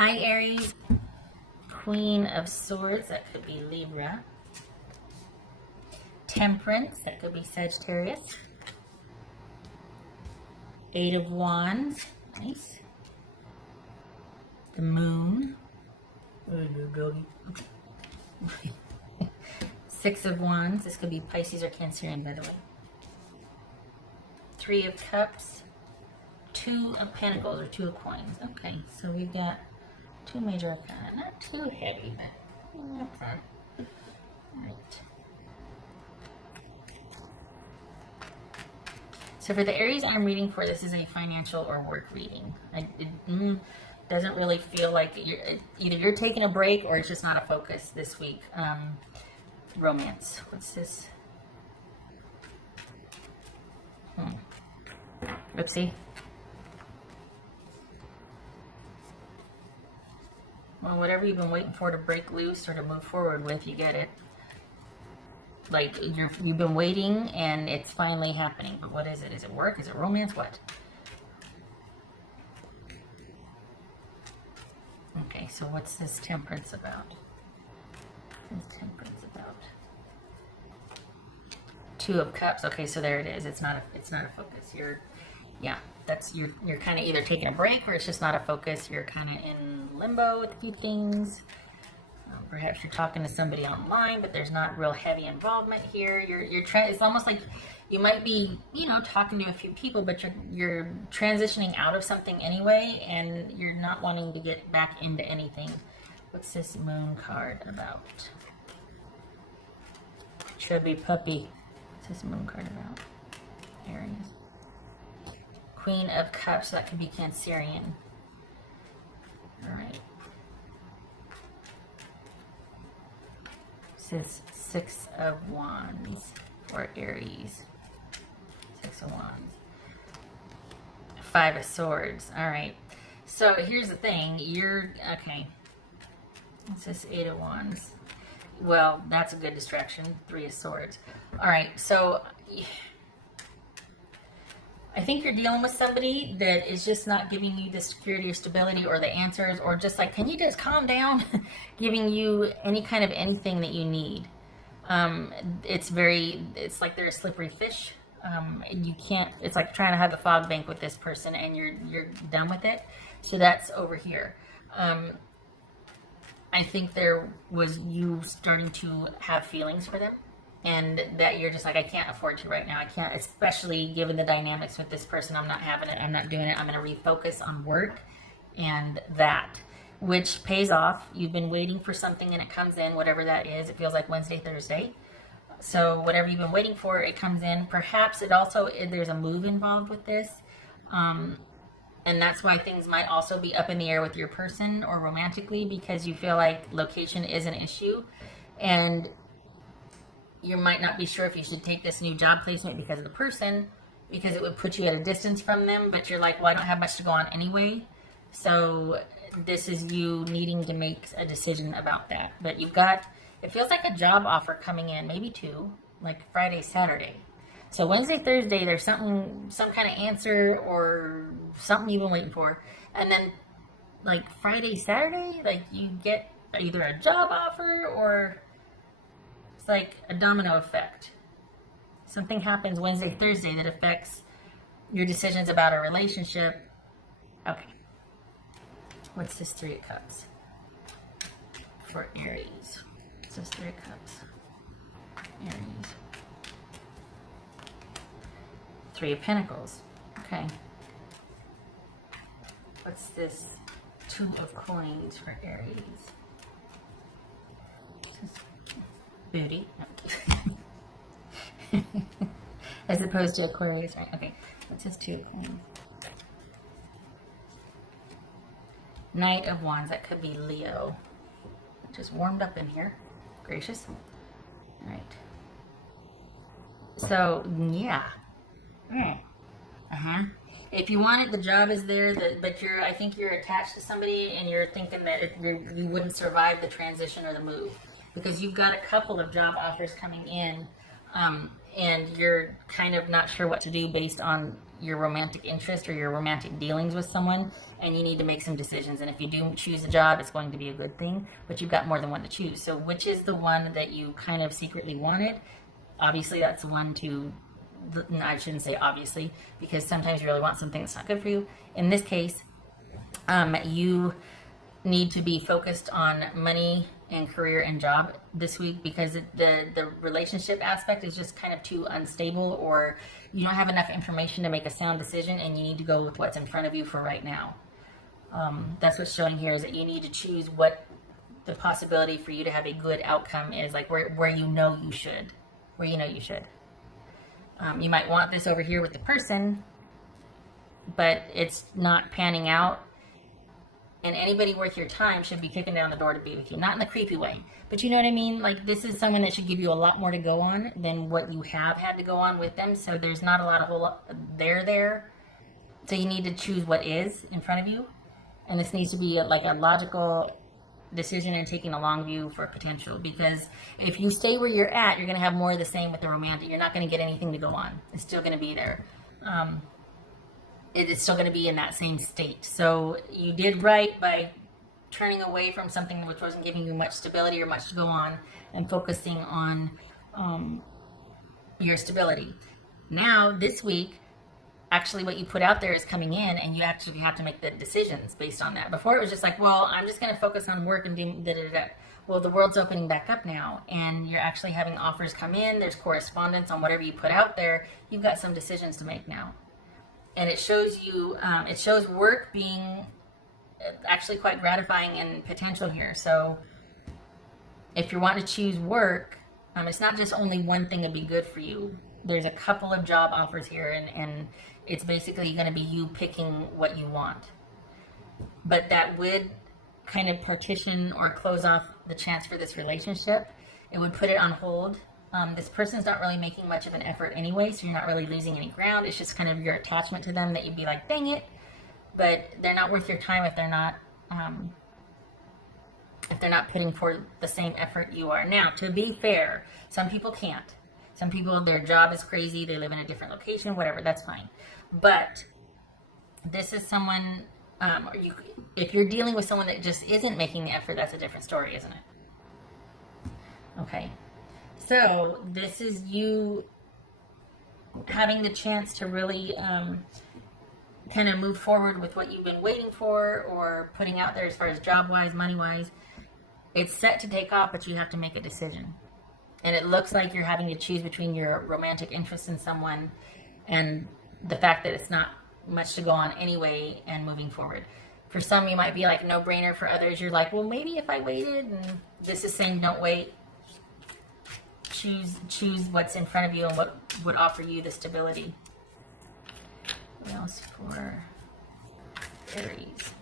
Hi, Aries. Queen of Swords, that could be Libra. Temperance, that could be Sagittarius. Eight of Wands, nice. The Moon. Six of Wands, this could be Pisces or Cancerian, by the way. Three of Cups. Two of Pentacles or Two of Coins. Okay, so we've got two major arcana. Not too heavy, but okay. Alright. So for the Aries I'm reading for, this is a financial or work reading. It doesn't really feel like either you're taking a break or it's just not a focus this week. Romance. What's this? Let's see. Well, whatever you've been waiting for to break loose or to move forward with, you get it. Like, you've been waiting and it's finally happening. But what is it? Is it work? Is it romance? What? Okay, so what's this Temperance about? What's Temperance about? Two of Cups. Okay, so there it is. It's not a focus. You're kind of either taking a break or it's just not a focus. You're kind of in limbo with a few things. Perhaps you're talking to somebody online, but there's not real heavy involvement here. You're trying. It's almost like you might be, talking to a few people, but you're transitioning out of something anyway, and you're not wanting to get back into anything. What's this Moon card about? Chubby puppy. What's this Moon card about? Aries. Queen of Cups. That could be Cancerian. All right. This is Six of Wands for Aries. Six of Wands. Five of Swords. All right. So here's the thing. Okay. This is Eight of Wands. Well, that's a good distraction. Three of Swords. All right. So I think you're dealing with somebody that is just not giving you the security or stability or the answers, or just like, can you just calm down? Giving you any kind of anything that you need. It's like they're a slippery fish. You can't, it's like trying to have a fog bank with this person and you're done with it. So that's over here. I think there was you starting to have feelings for them. And that you're just like, I can't afford to right now. I can't, especially given the dynamics with this person. I'm not having it. I'm not doing it. I'm going to refocus on work and that, which pays off. You've been waiting for something and it comes in, whatever that is. It feels like Wednesday, Thursday. So whatever you've been waiting for, it comes in. Perhaps there's a move involved with this. And that's why things might also be up in the air with your person or romantically, because you feel like location is an issue. And you might not be sure if you should take this new job placement because of the person, because it would put you at a distance from them, but you're like, well, I don't have much to go on anyway. So this is you needing to make a decision about that. But it feels like a job offer coming in, maybe two, like Friday, Saturday. So Wednesday, Thursday, there's some kind of answer or something you've been waiting for. And then like Friday, Saturday, like you get either a job offer or it's like a domino effect. Something happens Wednesday, Thursday that affects your decisions about a relationship. Okay. What's this Three of Cups for Aries? What's this Three of Cups? Aries. Three of Pentacles. Okay. What's this Two of Coins for Aries? Booty. As opposed to Aquarius, right? Okay. What's his Two of Coins? Knight of Wands. That could be Leo. Just warmed up in here. Gracious. All right. So, yeah. If you want it, the job is there, but I think you're attached to somebody and you're thinking that you wouldn't survive the transition or the move. Because you've got a couple of job offers coming in, and you're kind of not sure what to do based on your romantic interest or your romantic dealings with someone, and you need to make some decisions. And if you do choose a job, it's going to be a good thing, but you've got more than one to choose. So which is the one that you kind of secretly wanted? Obviously, that's the one to, I shouldn't say obviously, because sometimes you really want something that's not good for you. In this case, you need to be focused on money and career and job this week, because the relationship aspect is just kind of too unstable, or you don't have enough information to make a sound decision, and you need to go with what's in front of you for right now. That's what's showing here, is that you need to choose what the possibility for you to have a good outcome is, like where you know you should. You might want this over here with the person, but it's not panning out. And anybody worth your time should be kicking down the door to be with you. Not in the creepy way, but you know what I mean? Like, this is someone that should give you a lot more to go on than what you have had to go on with them. So there's not a lot of there. So you need to choose what is in front of you. And this needs to be like a logical decision and taking a long view for potential. Because if you stay where you're at, you're going to have more of the same with the romantic. You're not going to get anything to go on. It's still going to be there. It is still going to be in that same state. So you did right by turning away from something which wasn't giving you much stability or much to go on, and focusing on your stability. Now, this week, actually what you put out there is coming in, and you actually have to make the decisions based on that. Before, it was just like, well, I'm just going to focus on work and do da-da-da. Well, the world's opening back up now, and you're actually having offers come in. There's correspondence on whatever you put out there. You've got some decisions to make now. And it shows you, it shows work being actually quite gratifying and potential here. So if you want to choose work, it's not just only one thing that'd be good for you. There's a couple of job offers here, and it's basically going to be you picking what you want. But that would kind of partition or close off the chance for this relationship. It would put it on hold. This person's not really making much of an effort anyway, so you're not really losing any ground. It's just kind of your attachment to them that you'd be like, dang it. But they're not worth your time if they're not putting forth the same effort you are. Now, to be fair, some people can't. Some people, their job is crazy. They live in a different location, whatever. That's fine. But this is someone, if you're dealing with someone that just isn't making the effort, that's a different story, isn't it? Okay. So this is you having the chance to really kind of move forward with what you've been waiting for, or putting out there as far as job-wise, money-wise. It's set to take off, but you have to make a decision. And it looks like you're having to choose between your romantic interest in someone and the fact that it's not much to go on anyway, and moving forward. For some, you might be like no-brainer. For others, you're like, well, maybe if I waited. And this is saying don't wait. Choose what's in front of you and what would offer you the stability. What else for Aries?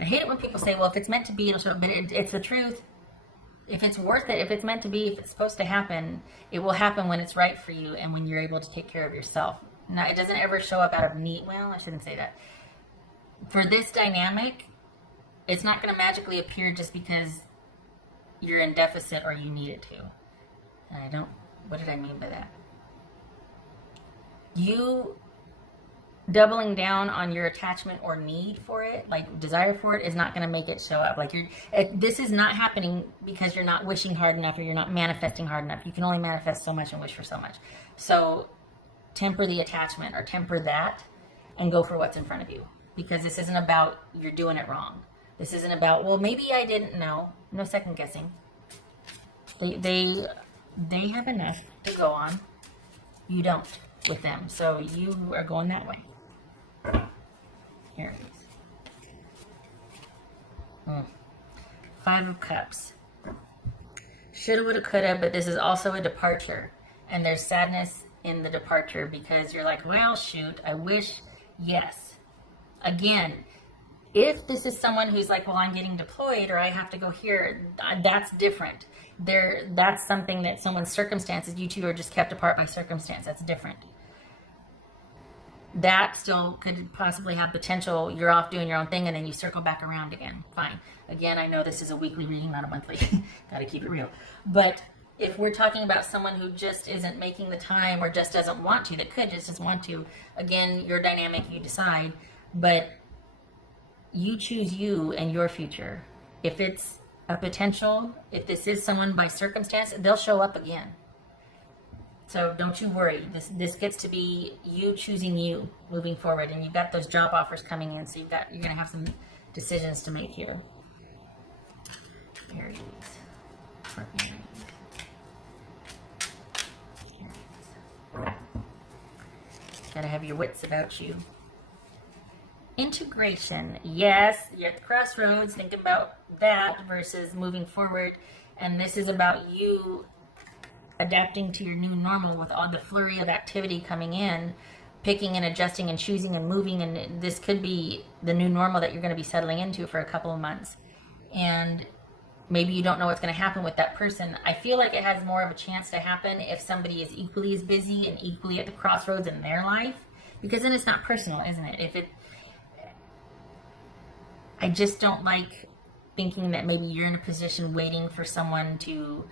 I hate it when people say, well, if it's meant to be, it'll show up. But it's the truth. If it's worth it, if it's meant to be, if it's supposed to happen, it will happen when it's right for you and when you're able to take care of yourself. Now, it doesn't ever show up out of need. Well, I shouldn't say that. For this dynamic, it's not going to magically appear just because you're in deficit or you need it to. And what did I mean by that? You doubling down on your attachment or need for it, like desire for it, is not going to make it show up. Like this is not happening because you're not wishing hard enough, or you're not manifesting hard enough. You can only manifest so much and wish for so much. So temper the attachment, or temper that, and go for what's in front of you. Because this isn't about you're doing it wrong. This isn't about, well, maybe I didn't know. No second guessing. They have enough to go on. You don't with them. So you are going that way. Aries. 5 of Cups. Shoulda, woulda, coulda, but this is also a departure. And there's sadness in the departure because you're like, well, shoot, I wish, yes. Again, if this is someone who's like, well, I'm getting deployed, or I have to go here, that's different. That's something that someone's circumstances, you two are just kept apart by circumstance. That's different. That still could possibly have potential. You're off doing your own thing, and then you circle back around again. Fine. Again, I know this is a weekly reading, not a monthly. Got to keep it real. But if we're talking about someone who just isn't making the time or just doesn't want to, that could just doesn't want to, again, your dynamic, you decide, but you choose you and your future. If it's a potential, if this is someone by circumstance, they'll show up again. So don't you worry. This gets to be you choosing you moving forward, and you've got those job offers coming in, so you're gonna have some decisions to make here. Aries. For Aries. Gotta have your wits about you. Integration. Yes, you're at the crossroads. Think about that versus moving forward. And this is about you adapting to your new normal with all the flurry of activity coming in, picking and adjusting and choosing and moving. And this could be the new normal that you're going to be settling into for a couple of months. And maybe you don't know what's going to happen with that person. I feel like it has more of a chance to happen if somebody is equally as busy and equally at the crossroads in their life, because then it's not personal, isn't it? I just don't like thinking that maybe you're in a position waiting for someone to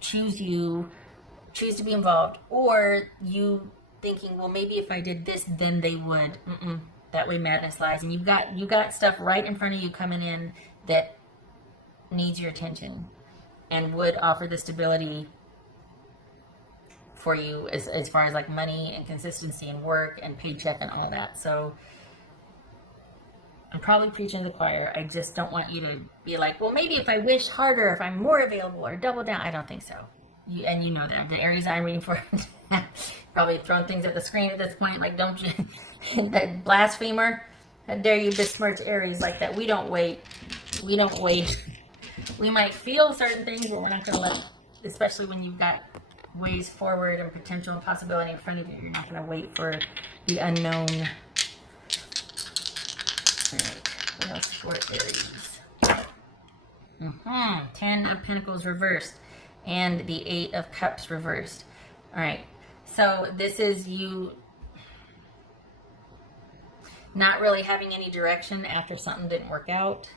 choose to be involved, or you thinking, well, maybe if I did this, then they would. That way madness lies. And you've got stuff right in front of you coming in that needs your attention and would offer the stability for you as far as like money and consistency and work and paycheck and all that. So I'm probably preaching to the choir. I just don't want you to be like, well, maybe if I wish harder, if I'm more available or double down. I don't think so. You know that. The Aries I'm reading for probably throwing things at the screen at this point. Like, don't you, that blasphemer, how dare you besmirch Aries like that. We don't wait. We don't wait. We might feel certain things, but we're not going to let, especially when you've got ways forward and potential and possibility in front of you, you're not going to wait for the unknown. Alright, what else for Aries? 10 of Pentacles reversed and the 8 of Cups reversed. Alright, so this is you not really having any direction after something didn't work out,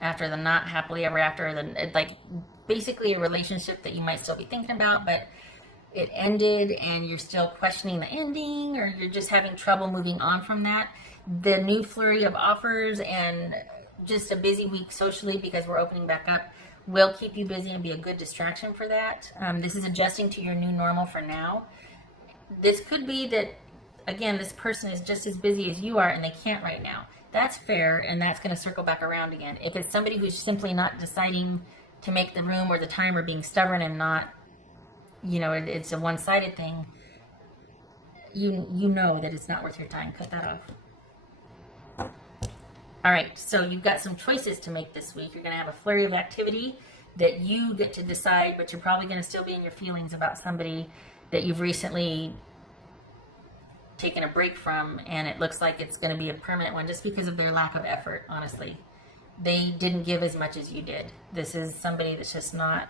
after the not happily ever after, like basically a relationship that you might still be thinking about, but it ended and you're still questioning the ending, or you're just having trouble moving on from that. The new flurry of offers and just a busy week socially, because we're opening back up, will keep you busy and be a good distraction for that. This is adjusting to your new normal for now. This could be that, again, this person is just as busy as you are and they can't right now. That's fair, and that's going to circle back around again. If it's somebody who's simply not deciding to make the room or the time, or being stubborn and not, it's a one-sided thing, you know that it's not worth your time. Cut that off. All right, so you've got some choices to make this week. You're going to have a flurry of activity that you get to decide, but you're probably going to still be in your feelings about somebody that you've recently taken a break from, and it looks like it's going to be a permanent one just because of their lack of effort, honestly. They didn't give as much as you did. This is somebody that's just not,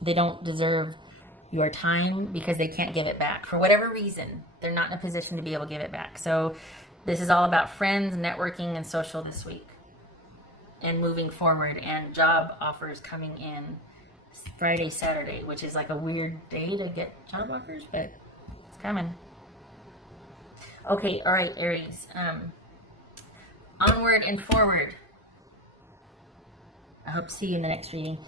they don't deserve your time because they can't give it back. For whatever reason, they're not in a position to be able to give it back. So this is all about friends, networking, and social this week, and moving forward, and job offers coming in Friday, Saturday, which is like a weird day to get job offers, but it's coming. Okay, all right, Aries. Onward and forward. I hope to see you in the next reading.